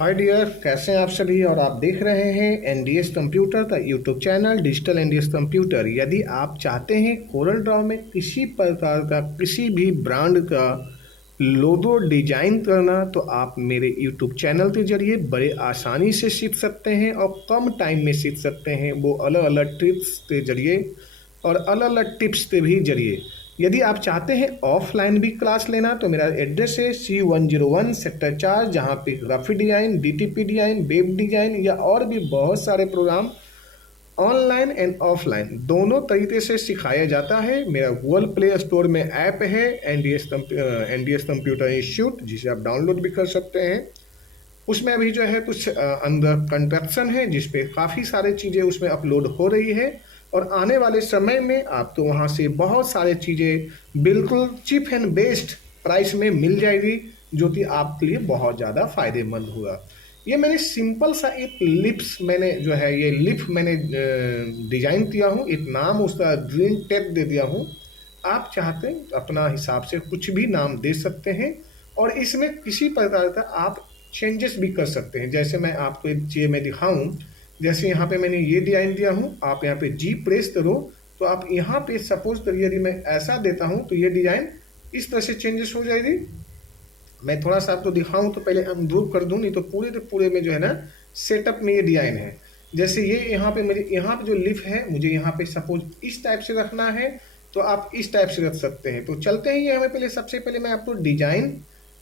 Hi dear, कैसे हैं आप सभी। और आप देख रहे हैं एनडीएस कंप्यूटर का YouTube channel digital NDS computer. यदि आप चाहते हैं कोरल ड्रॉ में किसी प्रकार का किसी भी ब्रांड का लोगो डिजाइन करना, तो आप मेरे यूट्यूब चैनल के जरिए बड़े आसानी से सीख सकते हैं और कम टाइम में सीख सकते हैं, वो अलग अलग ट्रिप्स के जरिए और अलग अलग टिप्स के भी जरिए। यदि आप चाहते हैं ऑफलाइन भी क्लास लेना, तो मेरा एड्रेस है C101 सेक्टर 4, जहाँ पे graphic design, DTP design, web design या और भी बहुत सारे प्रोग्राम ऑनलाइन एंड ऑफलाइन दोनों तरीके से सिखाया जाता है। मेरा गूगल प्ले स्टोर में ऐप है एनडीएस कंप्यूटर इंस्टीट्यूट, जिसे आप डाउनलोड भी कर सकते हैं। उसमें अभी जो है कुछ अंदर कंस्ट्रक्शन है, जिसपे काफ़ी सारी चीज़ें उसमें अपलोड हो रही है और आने वाले समय में आपको वहाँ से बहुत सारी चीज़ें बिल्कुल चीप एंड बेस्ट प्राइस में मिल जाएगी, जो कि आपके लिए बहुत ज़्यादा फायदेमंद होगा। ये मैंने सिंपल सा एक लिप्स मैंने जो है ये लिप मैंने डिजाइन किया हूँ, एक नाम उसका ग्रीन टेप दे दिया हूँ। आप चाहते हैं तो अपना हिसाब से कुछ भी नाम दे सकते हैं और इसमें किसी प्रकार का आप चेंजेस भी कर सकते हैं। जैसे मैं आपको एक चीज़ में दिखाऊं, जैसे यहाँ पे मैंने ये डिजाइन दिया हूँ, आप यहाँ पे जी प्रेस करो तो आप यहाँ पे सपोज करिए यदि मैं ऐसा देता हूँ तो ये डिजाइन इस तरह से चेंजेस हो जाएगी। मैं थोड़ा सा आपको दिखाऊं तो पहले अनग्रुप कर दूं, नहीं तो पूरे के पूरे में जो है ना सेटअप में ये डिजाइन है। जैसे ये यहाँ पे मेरे यहाँ पे जो लिफ है, मुझे यहाँ पे सपोज इस टाइप से रखना है तो आप इस टाइप से रख सकते हैं। तो चलते हैं, ये हमें पहले सबसे पहले मैं आपको डिजाइन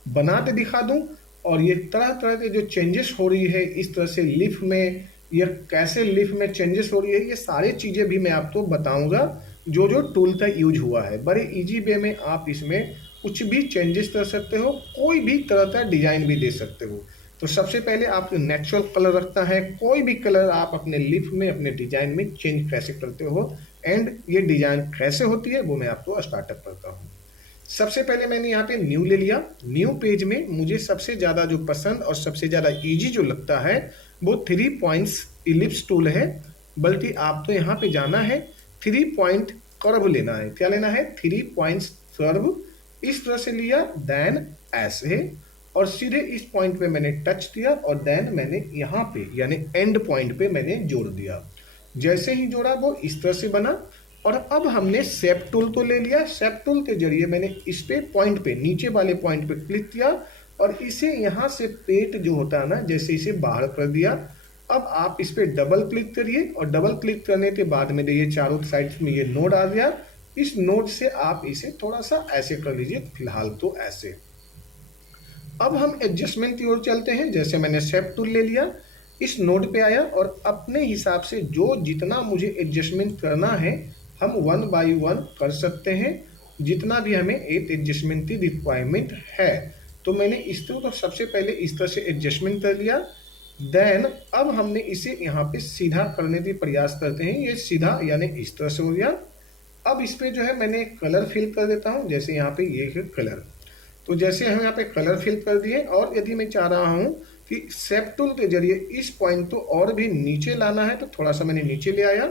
बना के दिखा दूं और ये तरह तरह के जो चेंजेस हो रही है इस तरह से लिफ में, या कैसे लिफ में चेंजेस हो रही है, ये सारी चीज़ें भी मैं आपको बताऊंगा। जो जो टूल का यूज हुआ है बड़े इजी वे में आप इसमें कुछ भी चेंजेस कर सकते हो, कोई भी तरह का डिजाइन भी दे सकते हो। तो सबसे पहले आप नेचुरल कलर रखता है, कोई भी कलर आप अपने लिफ में अपने डिजाइन में चेंज कैसे करते हो एंड ये डिजाइन कैसे होती है वो मैं आपको स्टार्टअप करता हूँ। सबसे पहले मैंने यहाँ पे न्यू ले लिया। न्यू पेज में मुझे सबसे ज़्यादा जो पसंद और सबसे ज़्यादा इजी जो लगता है वो 3 पॉइंट्स इलिप्स टूल है। बल्कि आप तो यहाँ पे जाना है 3 पॉइंट कर्व लेना है। क्या लेना है? 3 पॉइंट्स कर्व। इस तरह से लिया, देन ऐसे, और सीधे इस पॉइंट पे मैंने टच किया और देन मैंने यहाँ पे यानी एंड पॉइंट पे मैंने जोड़ दिया। जैसे ही जोड़ा वो इस तरह से बना। और अब हमने शेप टूल को ले लिया। शेप टूल के जरिए मैंने इस पे पॉइंट पे नीचे वाले पॉइंट पे क्लिक किया और इसे यहाँ से पेट जो होता है ना, जैसे इसे बाहर कर दिया। अब आप इस पे डबल क्लिक करिए और डबल क्लिक करने के बाद में ये चारों साइड में ये नोड आ गया। इस नोड से आप इसे थोड़ा सा ऐसे कर लीजिए, फिलहाल तो ऐसे। अब हम एडजस्टमेंट की ओर चलते हैं। जैसे मैंने शेप टूल ले लिया, इस नोड पे आया और अपने हिसाब से जो जितना मुझे एडजस्टमेंट करना है हम 1 बाई 1 कर सकते हैं, जितना भी हमें एक एडजस्टमेंट की रिक्वायरमेंट है। तो मैंने इस तरह तो सबसे पहले इस तरह से एडजस्टमेंट कर लिया। देन अब हमने इसे यहाँ पे सीधा करने की प्रयास करते हैं। ये सीधा यानी इस तरह से हो गया। अब इस पे जो है मैंने कलर फिल कर देता हूँ। जैसे यहाँ पे ये है कलर, तो जैसे हम यहाँ पे कलर फिल कर दिए। और यदि मैं चाह रहा हूँ कि शेप टूल के जरिए इस पॉइंट को और भी नीचे लाना है, तो थोड़ा सा मैंने नीचे ले आया।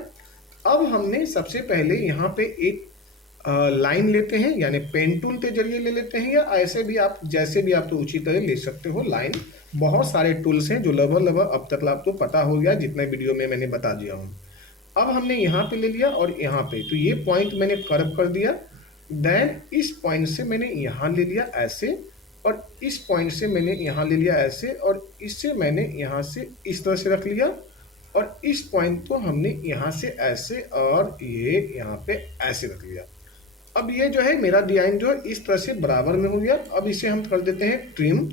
अब हमने सबसे पहले यहाँ पे एक लाइन लेते हैं, यानी पेन टूल के जरिए ले लेते हैं, या ऐसे भी आप जैसे भी आप तो उचित तरह ले सकते हो। लाइन बहुत सारे टूल्स हैं जो लगभग अब तक आपको पता हो गया, जितने वीडियो में मैंने बता दिया हूँ। अब हमने यहाँ पे ले लिया और यहाँ पे तो ये पॉइंट मैंने कर्व कर दिया। देन इस पॉइंट से मैंने यहाँ ले लिया ऐसे, और इस पॉइंट से मैंने यहाँ ले लिया ऐसे, और इससे मैंने यहाँ से इस तरह से रख लिया। और इस पॉइंट को हमने यहाँ से ऐसे और ये यहाँ पे ऐसे रख लिया। अब ये जो है मेरा डिजाइन जो है इस तरह से बराबर में हो गया। अब इसे हम कर देते हैं ट्रिम।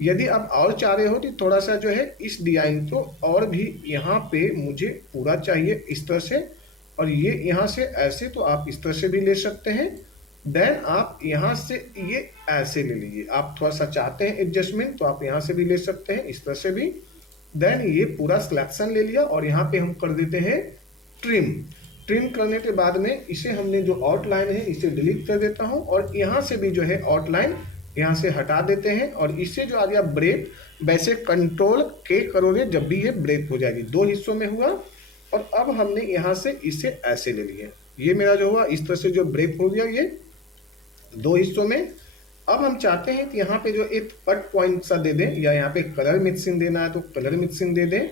यदि आप और चाह रहे हो तो थोड़ा सा जो है इस डिजाइन को और भी यहाँ पे मुझे पूरा चाहिए इस तरह से, और ये यहाँ से ऐसे, तो आप इस तरह से भी ले सकते हैं। देन आप यहाँ से ये ऐसे ले लीजिए। आप थोड़ा सा चाहते हैं एडजस्टमेंट तो आप यहाँ से भी ले सकते हैं, इस तरह से भी। देन ये पूरा सिलेक्शन ले लिया और यहाँ पे हम कर देते हैं ट्रिम। ट्रिम करने के बाद में इसे हमने जो आउटलाइन है इसे डिलीट कर देता हूँ, और यहाँ से भी जो है आउटलाइन यहाँ से हटा देते हैं। और इससे जो आ गया ब्रेक, वैसे कंट्रोल के करोगे जब भी ये ब्रेक हो जाएगी। 2 हिस्सों में हुआ। और अब हमने यहाँ से इसे ऐसे ले लिया। ये मेरा जो हुआ इस तरह से जो ब्रेक हो गया, ये 2 हिस्सों में। अब हम चाहते हैं कि यहाँ पे जो एक कट पॉइंट सा दे दें, या यहाँ पे कलर मिक्सिंग देना है तो कलर मिक्सिंग दे दें।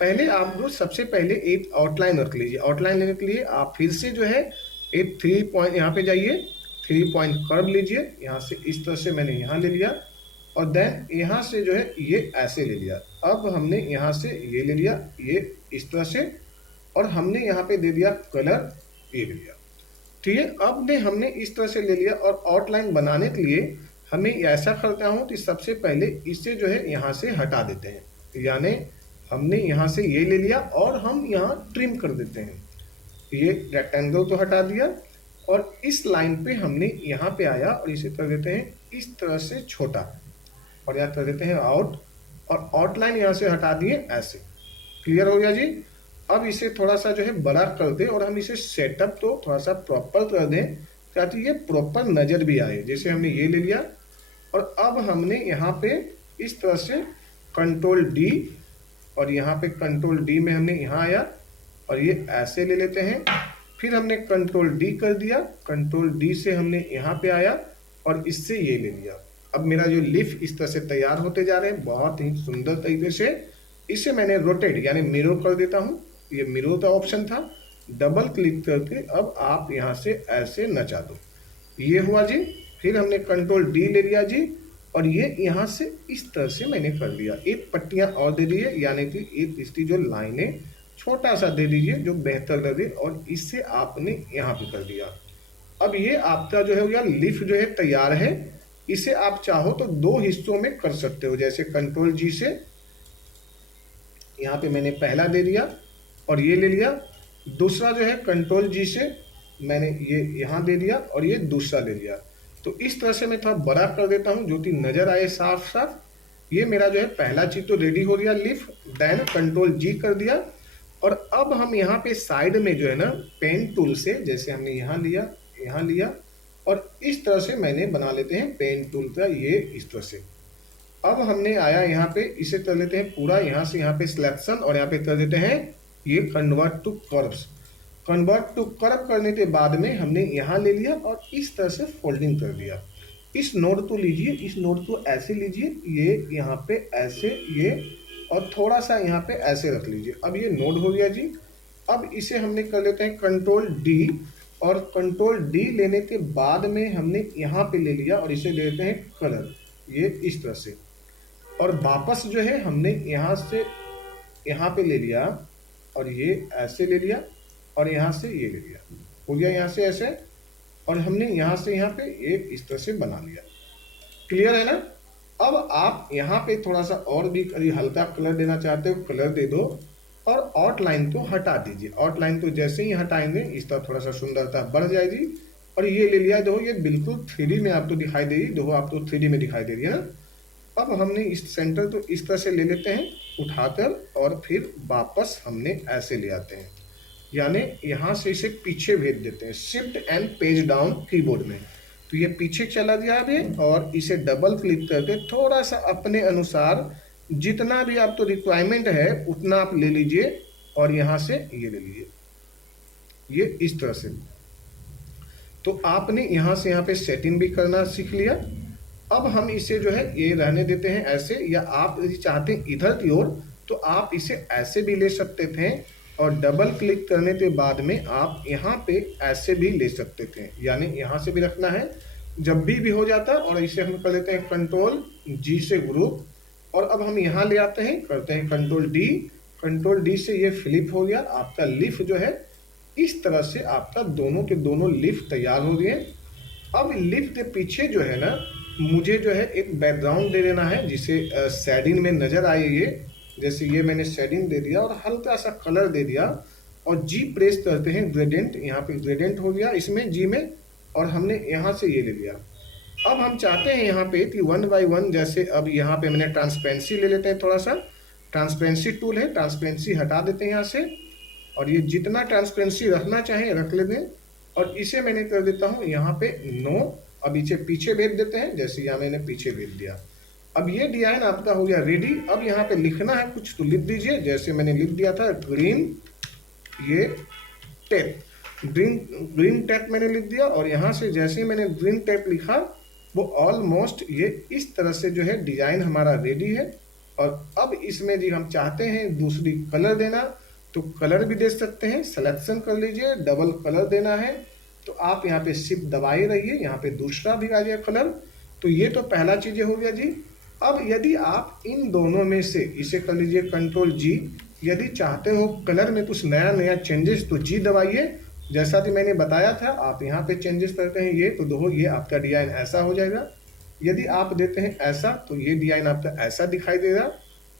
पहले आप जो सबसे पहले एक आउटलाइन रख लीजिए। आउटलाइन लेने के लिए आप फिर से जो है एक 3 पॉइंट यहाँ पे जाइए, 3 पॉइंट कर्व लीजिए। यहाँ से इस तरह से मैंने यहाँ ले लिया, और देन यहाँ से जो है ये ऐसे ले लिया। अब हमने यहाँ से ये ले लिया, ये इस तरह से, और हमने यहाँ पे दे दिया कलर, ये ले लिया। ठीक है, अब ने हमने इस तरह से ले लिया। और आउटलाइन बनाने के लिए हमें ऐसा करता हूँ कि सबसे पहले इसे जो है यहाँ से हटा देते हैं। यानी हमने यहाँ से ये ले लिया और हम यहाँ ट्रिम कर देते हैं। ये रेक्टेंगल तो हटा दिया, और इस लाइन पे हमने यहाँ पे आया और इसे कर देते हैं इस तरह से छोटा, और यहाँ कर देते हैं आउट, और आउटलाइन यहाँ से हटा दिए ऐसे। क्लियर हो गया जी। अब इसे थोड़ा सा जो है बड़ा कर दें, और हम इसे सेटअप तो थोड़ा सा प्रॉपर कर दें ताकि ये प्रॉपर नज़र भी आए। जैसे हमने ये ले लिया, और अब हमने यहाँ पे इस तरह से कंट्रोल डी, और यहाँ पे कंट्रोल डी में हमने यहाँ आया और ये ऐसे ले लेते हैं। फिर हमने कंट्रोल डी कर दिया, कंट्रोल डी से हमने यहाँ पे आया और इससे ये ले लिया। अब मेरा जो लीफ इस तरह से तैयार होते जा रहे हैं बहुत ही सुंदर तरीके से। इसे मैंने रोटेट यानी मिरर कर देता हूँ। ये मिरर का ऑप्शन था, डबल क्लिक करके अब आप यहाँ से ऐसे नचा दो। ये हुआ जी। फिर हमने कंट्रोल डी ले लिया जी, और ये यहाँ से इस तरह से मैंने कर दिया। एक पट्टियाँ और दे दीजिए, यानी कि एक इसकी जो लाइनें छोटा सा दे दीजिए जो बेहतर लगे, और इससे आपने यहाँ पे कर दिया। अब ये आपका जो है या लीफ जो है तैयार है। इसे आप चाहो तो 2 हिस्सों में कर सकते हो। जैसे कंट्रोल जी से यहाँ पे मैंने पहला दे दिया और ये ले लिया, दूसरा जो है कंट्रोल जी से मैंने ये यहाँ दे दिया और ये दूसरा ले लिया। तो इस तरह से मैं थोड़ा बड़ा कर देता हूँ जो कि नजर आए साफ साफ। ये मेरा जो है पहला चीज तो रेडी हो गया लीफ। देन कंट्रोल जी कर दिया, और अब हम यहाँ पे साइड में जो है ना पेन टूल से, जैसे हमने यहाँ लिया और इस तरह से मैंने बना लेते हैं पेन टूल का, ये इस तरह से। अब हमने आया यहाँ पे, इसे कर लेते हैं पूरा यहाँ से यहाँ पे सिलेक्शन, और यहाँ पे कर देते हैं ये convert to curves. Convert to curve करने के बाद में हमने यहाँ ले लिया और इस तरह से फोल्डिंग कर दिया। इस नोड को लीजिए, इस नोड को ऐसे लीजिए, ये यहाँ पे ऐसे, ये और थोड़ा सा यहाँ पे ऐसे रख लीजिए। अब ये नोड हो गया जी। अब इसे हमने कर लेते हैं कंट्रोल डी, और कंट्रोल डी लेने के बाद में हमने यहाँ पे ले लिया और इसे ले लेते हैं कलर, ये इस तरह से। और वापस जो है हमने यहाँ से यहाँ पे ले लिया और ये ऐसे ले लिया, और यहाँ से ये ले लिया, हो गया यहाँ से ऐसे, और हमने यहाँ से यहाँ पे एक इस तरह से बना लिया। क्लियर है ना। अब आप यहाँ पे थोड़ा सा और भी हल्का कलर देना चाहते हो, कलर दे दो, और आउटलाइन को हटा दीजिए। आउटलाइन को जैसे ही हटाएंगे इस तरह थोड़ा सा सुंदरता बढ़ जाएगी। और ये ले लिया, देखो ये बिल्कुल 3D में आपको दिखाई दे रही, देखो आपको 3D में दिखाई दे रही है ना। अब हमने इस सेंटर तो इस तरह से ले लेते हैं उठाकर, और फिर वापस हमने ऐसे ले आते हैं, यानी यहाँ से इसे पीछे भेज देते हैं। Shift and page down keyboard में, तो ये पीछे चला गया अभी, और इसे डबल क्लिक करके थोड़ा सा अपने अनुसार जितना भी आपको रिक्वायरमेंट है उतना आप ले लीजिए, और यहाँ से ये ले लीजिए, ये इस तरह से। तो आपने यहाँ से यहाँ पे सेटिंग भी करना सीख लिया। अब हम इसे जो है ये रहने देते हैं ऐसे, या आप यदि चाहते हैं इधर की ओर तो आप इसे ऐसे भी ले सकते थे, और डबल क्लिक करने के बाद में आप यहाँ पे ऐसे भी ले सकते थे, यानी यहाँ से भी रखना है जब भी हो जाता। और इसे हम कर लेते हैं कंट्रोल जी से ग्रुप, और अब हम यहाँ ले आते हैं, करते हैं कंट्रोल डी। कंट्रोल डी से ये फ्लिप हो गया, आपका लीफ जो है इस तरह से आपका दोनों के दोनों लीफ तैयार हो गए। अब लीफ के पीछे जो है ना मुझे जो है एक बैकग्राउंड दे देना है जिसे शेडिंग में नजर आए। ये जैसे ये मैंने शेडिंग दे दिया और हल्का सा कलर दे दिया, और जी प्रेस करते हैं ग्रेडियंट, यहाँ पे ग्रेडियंट हो गया इसमें जी में, और हमने यहाँ से ये ले लिया। अब हम चाहते हैं यहाँ पे कि 1 बाय 1, जैसे अब यहाँ पे मैंने ट्रांसपेरेंसी ले लेते हैं, थोड़ा सा ट्रांसपेरेंसी टूल है, ट्रांसपेरेंसी हटा देते हैं यहाँ से, और ये जितना ट्रांसपेरेंसी रखना चाहें रख लेते हैं। और इसे मैंने कर देता हूँ यहाँ पे नो। अब इसे पीछे भेज देते हैं, जैसे यहाँ मैंने पीछे भेज दिया। अब ये डिजाइन आपका हो गया रेडी। अब यहाँ पे लिखना है कुछ तो लिख दीजिए, जैसे मैंने लिख दिया था ग्रीन ये टेप, ग्रीन टेप मैंने लिख दिया। और यहाँ से जैसे ही मैंने ग्रीन टेप लिखा वो ऑलमोस्ट ये इस तरह से जो है डिजाइन हमारा रेडी है। और अब इसमें जी हम चाहते हैं दूसरी कलर देना, तो कलर भी दे सकते हैं। सिलेक्शन कर लीजिए, डबल कलर देना है तो आप यहाँ पे शिफ्ट दबाए रहिए, यहाँ पे दूसरा भी आ जाए कलर। तो ये तो पहला चीज़ हो गया जी। अब यदि आप इन दोनों में से इसे कर लीजिए कंट्रोल जी, यदि चाहते हो कलर में कुछ नया नया चेंजेस तो जी दबाइए। जैसा कि मैंने बताया था, आप यहाँ पे चेंजेस करते हैं ये, तो देखो ये आपका डिजाइन ऐसा हो जाएगा। यदि आप देते हैं ऐसा तो ये डिजाइन आपका ऐसा दिखाई देगा।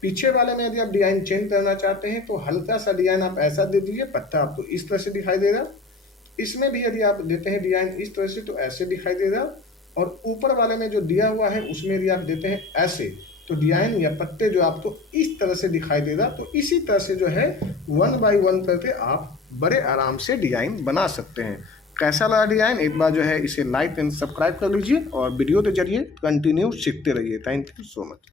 पीछे वाले में यदि आप डिजाइन चेंज करना चाहते हैं तो हल्का सा डिजाइन आप ऐसा दे दीजिए, पत्ता आपको इस तरह से दिखाई देगा। इसमें भी यदि आप देते हैं डिजाइन इस तरह से तो ऐसे दिखाई देगा। और ऊपर वाले में जो दिया हुआ है उसमें यदि आप देते हैं ऐसे, तो डिजाइन या पत्ते जो आपको इस तरह से दिखाई देगा। तो इसी तरह से जो है 1 बाय 1 करके आप बड़े आराम से डिजाइन बना सकते हैं। कैसा लगा डिजाइन, एक बार जो है इसे लाइक एंड सब्सक्राइब कर लीजिए और वीडियो के जरिए कंटिन्यू सीखते रहिए। Thank you so much.